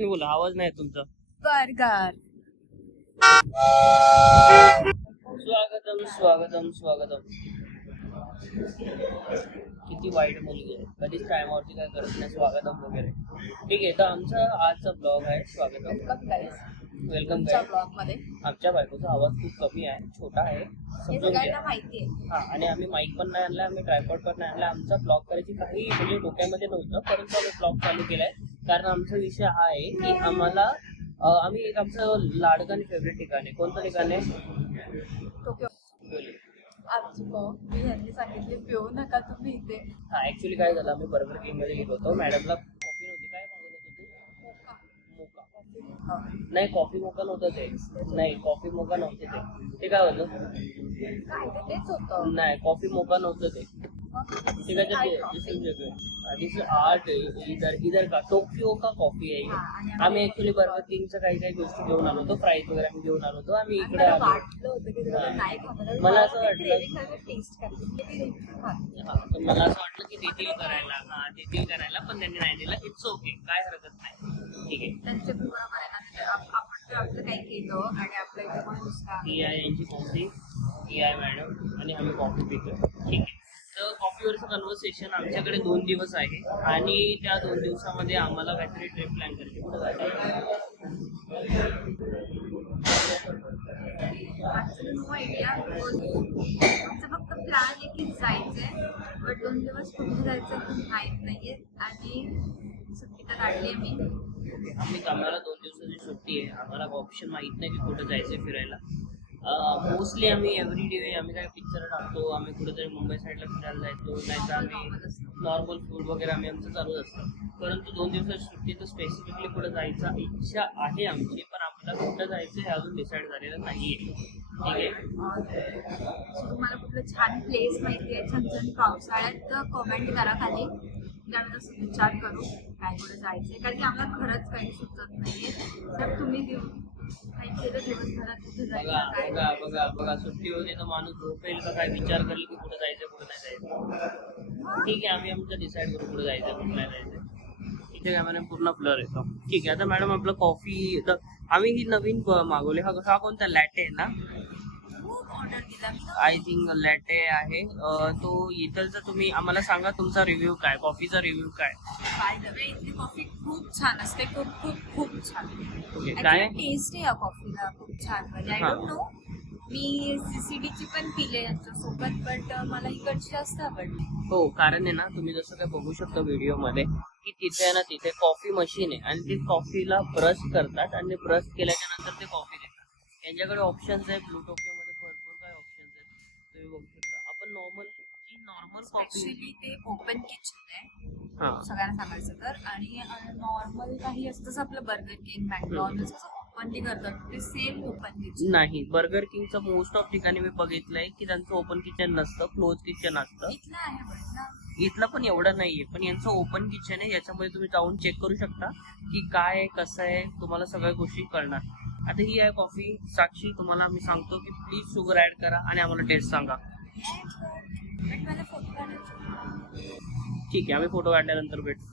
बोला आवाज नाही तुमचा. बर्गर स्वागतम स्वागतम स्वागतम. किती वाईट मुलगी आहे. कधीच टायमावरती काय करत नाही स्वागतम वगैरे. ठीक आहे तर आमचा आजचा ब्लॉग आहे स्वागतम. वेलकम ब्लॉगमध्ये. आमच्या बायकोचा आवाज खूप कमी आहे छोटा आहे समजून घ्या. माहिती आहे. हा आणि आम्ही माईक पण नाही आणला आम्ही ट्रायपॉड पण नाही आणला. आमचा ब्लॉग करायची काही म्हणजे डोक्यामध्ये नव्हतं परंतु आम्ही ब्लॉग चालू केलाय. कारण आमचा विषय हा आहे की आम्हाला आम्ही एक आमचं लाडकं आणि फेवरेट ठिकाण आहे. कोणतं ठिकाण आहे? टोकियो. आमची मी यांनी सांगितले पिऊ नका तुम्ही इथे. हा ऍक्च्युली काय झालं आम्ही बर्गर किंगमध्ये गेलो होतो. मॅडमला कॉफी नव्हती. काय मागवत होतो मोका. नाही कॉफी मोका. नव्हतं ते. नाही कॉफी मोका नव्हते ते. ते काय होतं काय ते तेच होतं. नाही कॉफी मोका नव्हतं ते. आर्ट इधर इधर का टोकियो का कॉफी आहे. आम्ही ऍक्च्युली बर्गर किंगचं काही काही गोष्टी घेऊन आलो होतो फ्राईज वगैरे आम्ही घेऊन आलो होतो. आम्ही इकडे मला आलो. मला असं वाटलं- मला असं वाटलं की देतील करायला हा देतील करायला पण त्यांनी नाही दिलं. इट्स ओके काय हरकत नाही. ठीक आहे. आपण आपलं काही केलं आणि आपल्या यांची कॉफी ही आहे मॅडम आणि आम्ही कॉफी पितो ठीक आहे. तर कॉफीवरचं कन्व्हर्सेशन आमच्याकडे दोन दिवस आहे. आणि त्या दोन दिवसामध्ये आम्हाला काहीतरी ट्रिप प्लॅन करायची कुठं आजचं नो आयडिया आमचं फक्त प्लॅन आहे की जायचंय. बट दोन दिवस कुठे जायचं ते माहीत नाहीये. आणि सुट्टी तर काढली जायचं आम्ही आम्हाला दोन दिवसाची सुट्टी आहे. आम्हाला ऑप्शन माहीत नाही की कुठं जायचं फिरायला. मोस्टली आम्ही एव्हरी डे आम्ही काय पिक्चर टाकतो आम्ही कुठेतरी मुंबई साईडला फिरायला जायचो नाही तर आम्ही नॉर्मल फूड वगैरे आम्ही आमचं चालूच असतं. परंतु दोन दिवसाची सुट्टी तर स्पेसिफिकली कुठं जायचा इच्छा आहे आमची पण आपल्याला कुठं जायचं हे अजून डिसाईड झालेलं नाही आहे? तुम्हाला कुठलं छान प्लेस माहिती आहे? छान छान पावसाळ्यात कमेंट करा खाली. विचार करू काय कुठे जायचंय. कारण की आम्हाला खरंच काही सुचत नाहीये. तर तुम्ही देऊ बघा जायचं बघा बघा सुट्टी होते तर माणूस झोपेल का काय विचार करेल की कुठं जायचं कुठं नाही जायचं ठीक आहे आम्ही आमचं डिसाईड करू कुठं जायचं कुठं नाही जायचं इथे कॅमेरा पूर्ण ब्लर येतो. ठीक आहे आता मॅडम आपलं कॉफी आम्ही ही नवीन मागवली. हा हा कोणता लॅटे आहे ना? ऑर्डर दिला मी. आय थिंक लॅटे आहे. अं, तो इथलचा तुम्ही आम्हाला सांगा तुमचा रिव्ह्यू काय कॉफीचा रिव्ह्यू काय? बाय द वे इथली कॉफी खूप छान असते. खूप खूप खूप छान. ओके काय? टेस्ट आहे या कॉफीला खूप छान. म्हणजे आय हा. डोंट नो मी सीसीडी ची पण पिले यांच्यासोबत बट मला इकडची जास्त आवडली. हो कारण आहे ना तुम्ही जसं काय बघू शकता व्हिडिओमध्ये की तिथे आहे ना तिथे कॉफी मशीन आहे आणि ते कॉफीला ब्रश करतात आणि ब्रश केल्याच्यानंतर ते कॉफी देतात त्यांच्याकडे ऑप्शन्स आहे मध्ये भरपूर काय ऑप्शन्स आहेत तुम्ही बघू शकता. आपण नॉर्मल जी नॉर्मल कॉफी ऍक्च्युली ते ओपन किचन आहे. हा. सगळ्यांना सांगायचं तर. आणि नॉर्मल काही असतं आपलं बर्गर किंग मॅकडॉनल्ड ओपन ते करतात. ते सेम ओपन किचन नाही बर्गर किंगचं मोस्ट ऑफ ठिकाणी मी बघितलंय की त्यांचं ओपन किचन नसतं क्लोज किचन असतं. इथलं आहे ना. इथलं पण एवढं नाहीये पण यांचं ओपन किचन आहे. याच्यामध्ये तुम्ही जाऊन चेक करू शकता की काय आहे कसं आहे तुम्हाला सगळ्या गोष्टी कळणार. आता ही आहे कॉफी साक्षी तुम्हाला मी सांगतो की प्लीज शुगर ऍड करा आणि आम्हाला टेस्ट सांगा. ठीक आहे आम्ही फोटो काढल्यानंतर भेटू.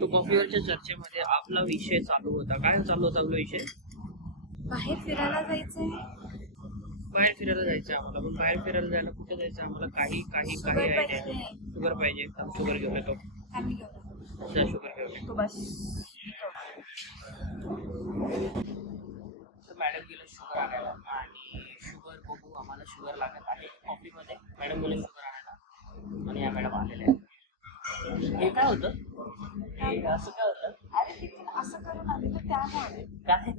तो कॉफीवरच्या चर्चेमध्ये आपला विषय चालू होता. काय चालू होता आपला विषय? बाहेर फिरायला जायचंय. बाहेर फिरायला जायचं आम्हाला. पण बाहेर फिरायला जायला कुठे जायचं आम्हाला? काही काही काही आयडिया. शुगर पाहिजे. शुगर घेऊन येतो. शुगर घेऊन येतो. बस. तर मॅडम गेलं शुगर आणायला. आणि शुगर बघू आम्हाला शुगर लागत आहे कॉफीमध्ये. मॅडम गेले शुगर आणायला. आणि या मॅडम आलेल्या आहेत. हे काय होतं? हे असं काय होतं? अरे तिथे असं करून आम्ही तर त्यामुळे काय?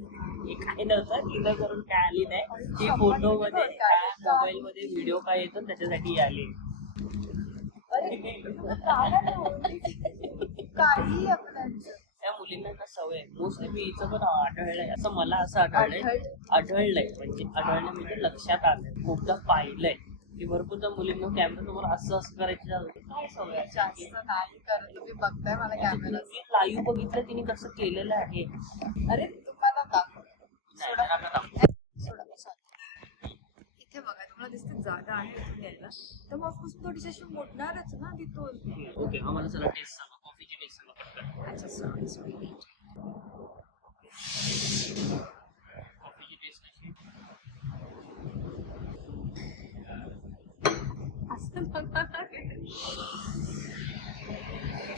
हे काय नव्हतं? इथं करून काय आली नाही. ती फोटो मध्ये मोबाईल मध्ये व्हिडिओ काय येतो त्याच्यासाठी आली. काही आपल्याचं. त्या मुलींना ना सवय मोस्टली मी हिचं पण आढळलंय. असं मला असं आढळलंय. आढळलंय. म्हणजे आढळलं म्हणजे लक्षात आलं खूपदा पाहिलंय. की भरपूरदा मुलींना कॅमेरा समोर असं असं करायची. काय सवय आहे? जास्त नाही करत. तुम्ही बघताय मला कॅमेरा लाईव्ह बघितलं तिने कसं केलेलं आहे? अरे तुम्हाला दाखव. नाही, नका दाखवू. सोडा sorry. इथे बघा तुम्हाला दिसते जागा आहे इथून यायला. तर मग ऑफकोर्स थोडीशी अशी मोडणारच ना तिथून. ओके चला टेस्ट सांगा कॉफीची टेस्ट सांगा पटकन अच्छा सॉरी सॉरी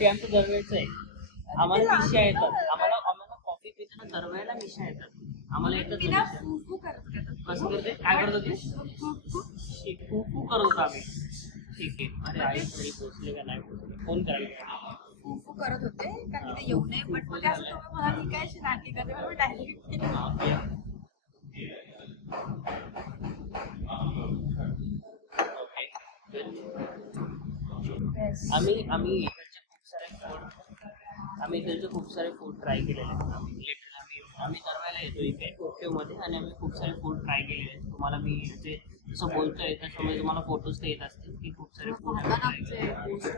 ते आमचं दरवेळचं आहे. आम्हाला निशा येतात. आम्हाला आम्हाला कॉफी पिताना दरवेळेला निशा येतात. आम्हाला येतात तिला. फुफू करत. कसं करते? काय करत होती? फुफू. करत होतो आम्ही. ठीक आहे. अरे आई घरी पोहोचले का? नाही पोहोचले. फोन करायला करत होते कारण ते येऊ नये. पण मग असं तुम्ही मला ठीक आहे अशी नाटकी करते म्हणून डायरेक्ट आम्ही आम्ही इकडचे खूप सारे फूड आम्ही इकडचे खूप सारे फूड ट्राय केलेले आहेत. आम्ही लिटरली आम्ही आम्ही दरवेळेला येतो इथे टोकियोमध्ये आणि आम्ही खूप सारे फूड ट्राय केलेले आहेत. तुम्हाला मी जे जसं बोलतोय त्याच्यामुळे तुम्हाला फोटोज ते येत असतील. की खूप सारे पोस्ट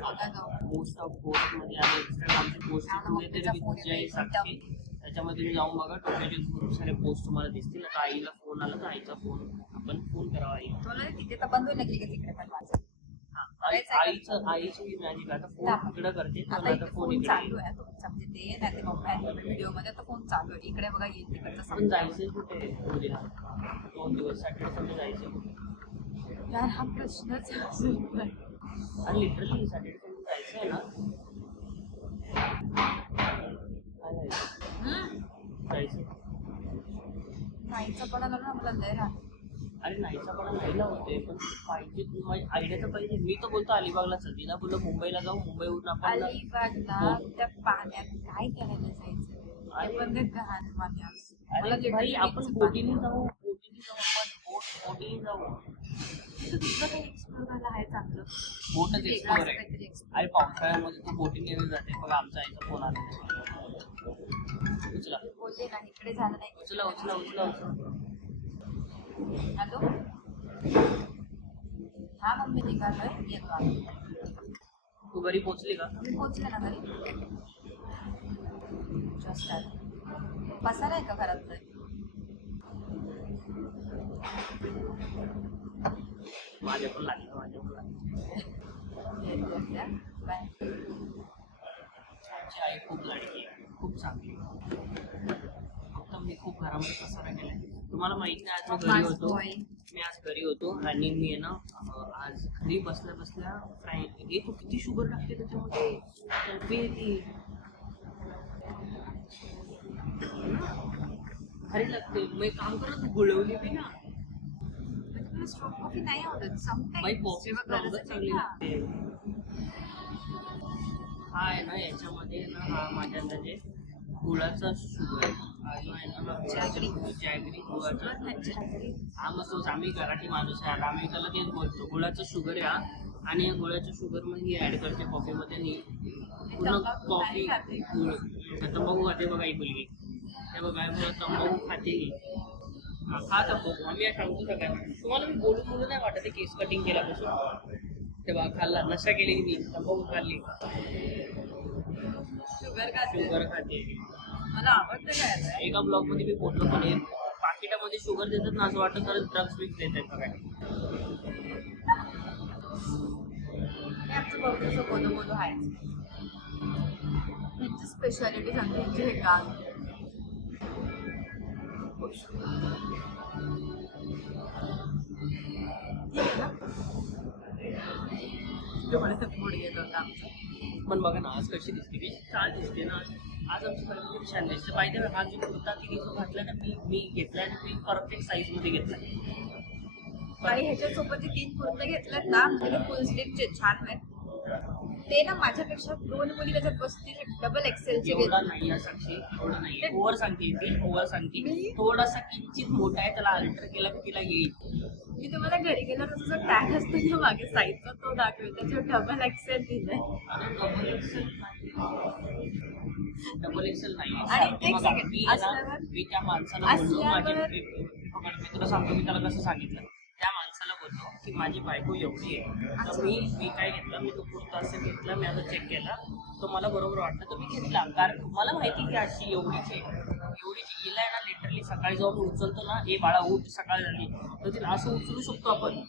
पोस्ट ऑफ पोस्टमध्ये आणि इंस्टाग्रामचे पोस्ट जय साक्षी त्याच्यामध्ये तुम्ही जाऊन बघा टोकियोचे खूप सारे पोस्ट तुम्हाला दिसतील. आता आईला फोन आला तर आईचा फोन आपण फोन करावा तुला तिथे बंद की तिकडे पण माझं. हा, आई- आईचं आईची मी मॅजिक आता फोन इकडं करते आता फोन फोन इकडे चालू आहे तुमचा म्हणजे ते नाही ते व्हिडिओमध्ये फोन चालू आहे. इकडे बघा येईल तिकडचं आपण समजा. जायचंय कुठे? दोन दिवस सॅटर्डे संडे जायचंय कुठे? यार हा प्रश्नच लिटरली जायचंय ना. जायचं. नाहीचं ना मला लय राहत अरे नाहीचा पण नाहीला होते पण पाहिजे आयडिया तर पाहिजे. मी तर बोलतो अलिबागला चल तिला बोललो मुंबईला जाऊ मुंबईवरून आपण अलिबागला त्या पाण्यात काय करायला जायचं? ते पण ते घाण पाण्यात मला अरे भाई literally आपण बोटीने. जाऊ बोटीने जाऊ आपण बोट बोटीने जाऊ. दुसरं काही एक्सप्लोर करायला आहे. चांगलं बोटच एक्सप्लोर आहे काहीतरी explore. पावसाळ्यामध्ये तू बोटीने वगैरे जाते. बघा आमचा आईचा फोन आला उचला. बोलले ना इकडे झालं नाही. उचला उचला उचला उचला. हॅलो? हा मम्मी निघालोय. मी येतो आता. तू घरी पोहोचली का? तुम्ही पोहोचले ना घरी. जस्ट पसारा आहे का घरात? तरी? माझ्या पण लागलं माझ्या पण लागलं आमची आई खूप लाडकी आहे खूप चांगली फक्त मी खूप घरामध्ये पसारा केलाय तुम्हाला माहीत नाही आज मी घरी होतो मी आज घरी होतो आणि मी ना आज घरी बसल्या बसल्या फ्राय तू किती शुगर टाकते त्याच्यामध्ये कॉफी येते भारी लागते मी एक काम करत गुळवली मी ना स्ट्रॉंग कॉफी नाही आवडत समटाईम हा आहे ना याच्यामध्ये ना हा माझ्या म्हणजे गुळाचा शुगर हा आहे ना. जॅगरी गुळाचा. हा मग तोच आम्ही मराठी माणूस आहे आम्ही त्याला तेच बोलतो गुळाचं शुगर हा आणि या गुळाच्या शुगरमध्ये ऍड करते कॉफीमध्ये आणि पूर्ण तंबाखू कॉफी. गुळ तंबाखू खाते बघा ही मुलगी ते हे बघा तंबाखू खाते ही हा तंबाखू आम्ही या सांगतो सगळ्यांना तुम्हाला मी बोलून बोलून नाही वाटत आहे केस कटिंग केल्यापासून? ते बघा खाल्ला नशा केली मी तंबाखू खाल्ली. शुगर खाते. शुगर खाते. मला आवडतं काय आता? एका ब्लॉगमध्ये मी बोललो पण हे पाकिटामध्ये शुगर देतात ना असं वाटतं खरंच ड्रग्स विक देत आहेत हे बोलू बोलू आहे त्यांची स्पेशालिटी सांगते हे गाव ठीक आहे होता पण बघा ना आज कशी दिसते मी छान दिसते ना आज. आमची खरेदी म्हणजे छान दिसते पाहिजे हा जो कुर्ता तिने जो घातला ना मी मी घेतला आणि मी परफेक्ट साईजमध्ये घेतला आणि ह्याच्यासोबत जे तीन कुर्ते घेतलेत ना फुल स्लीवचे छान आहेत. ते ना माझ्यापेक्षा दोन मुली त्याच्यात बसतील डबल एक्सेलचे एवढा नाही नाही ओव्हर सांगते ती ओव्हर सांगते थोडासा किंचित मोठा आहे त्याला अल्टर केला की तिला येईल मी तुम्हाला घरी गेल्यावर त्याचा जो टॅग असतो ना मागे साईजचा तो दाखवेल त्याच्यावर डबल एक्सेल दिलंय डबल एक्सेल डबल एक्सेल नाही आणि एक मी त्या माणसाला बोललो माझी मी- तुला सांगतो मी त्याला कसं सांगितलं की माझी बायको एवढी आहे. तर मी मी काय घेतलं? मी तो कुर्ता असं घेतला मी आता चेक केला. तो मला बरोबर वाटला तो मी घेतला. कारण मला माहिती की अशी एवढीच आहे. एवढीच हिला आहे ना लिटरली सकाळी मी उचलतो ना हे बाळा उठ सकाळ झाली. तर तिला असं उचलू शकतो आपण.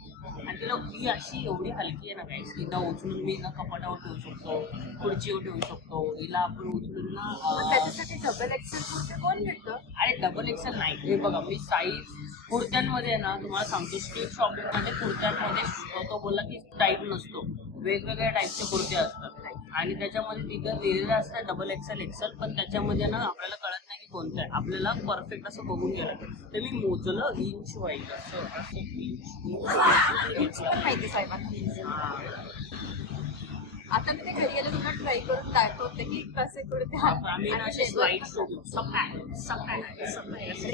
आणि तिला ही अशी एवढी हलकी आहे ना काही हिला उचलून मी ना कपाटावर ठेवू शकतो खुर्चीवर ठेवू शकतो. हिला आपण उचलून ना त्याच्यासाठी डबल एक्सेल कोण भेटतं अरे डबल एक्सेल नाही. हे बघा मी साईज कुर्त्यांमध्ये ना तुम्हाला सांगतो स्ट्रीट शॉपिंगमध्ये कुर्त्यांमध्ये तो बोलला की टाईप नसतो. वेगवेगळ्या टाईपचे कुर्ते असतात. आणि त्याच्यामध्ये तिथं लिहिलेलं असतं डबल एक्सेल एक्सेल पण त्याच्यामध्ये ना आपल्याला कळत नाही की कोणतं आहे. आपल्याला परफेक्ट असं बघून गेलं तर मी मोजलं इंच वाईज असं इंच माहिती साहेबांना. आता मी ते घरी गेले तुम्हाला ट्राय करून दाखवते की कसे कुर्ते आम्ही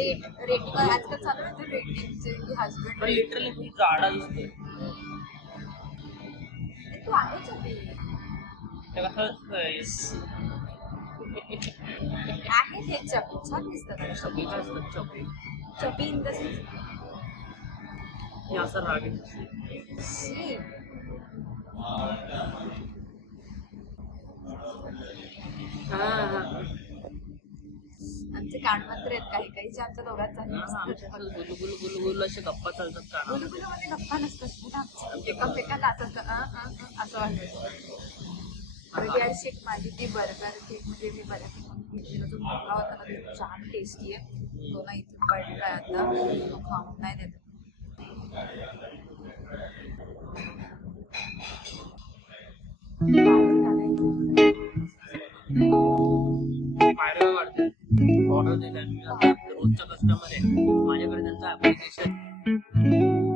रेट रेट पण आजकाल चालू आहे ते रेटिंगचे की हजबंड पण लिटरली खूप जाडा दिसते तू आहेच होते ते कसं आहे ते चपी छान दिसतात काय असतात चॉपी चपी इन द हे असं राग येतो. हा, हा. आमचे कानमंत्र जे आमच्या दोघांचा हा, हा, आमच्या इकडे गुलू गुलू गुलू गुलू असे गप्पा चालतात का गुलगुलू मध्ये गप्पा नसतात एकामेकाला असं असं, वाटायचं म्हणजे आज शेक माझी ती बर्गर केक म्हणजे मी बऱ्यापैकी घेतलेला जो मोठा होता ना तो छान टेस्टी आहे. तो ना इथे पडलाय आता. तो खाऊन नाही देत. पायऱ्या वाढते ऑर्डर आता. रोजचा कस्टमर आहे माझ्याकडे त्यांचा ऍप्लिकेशन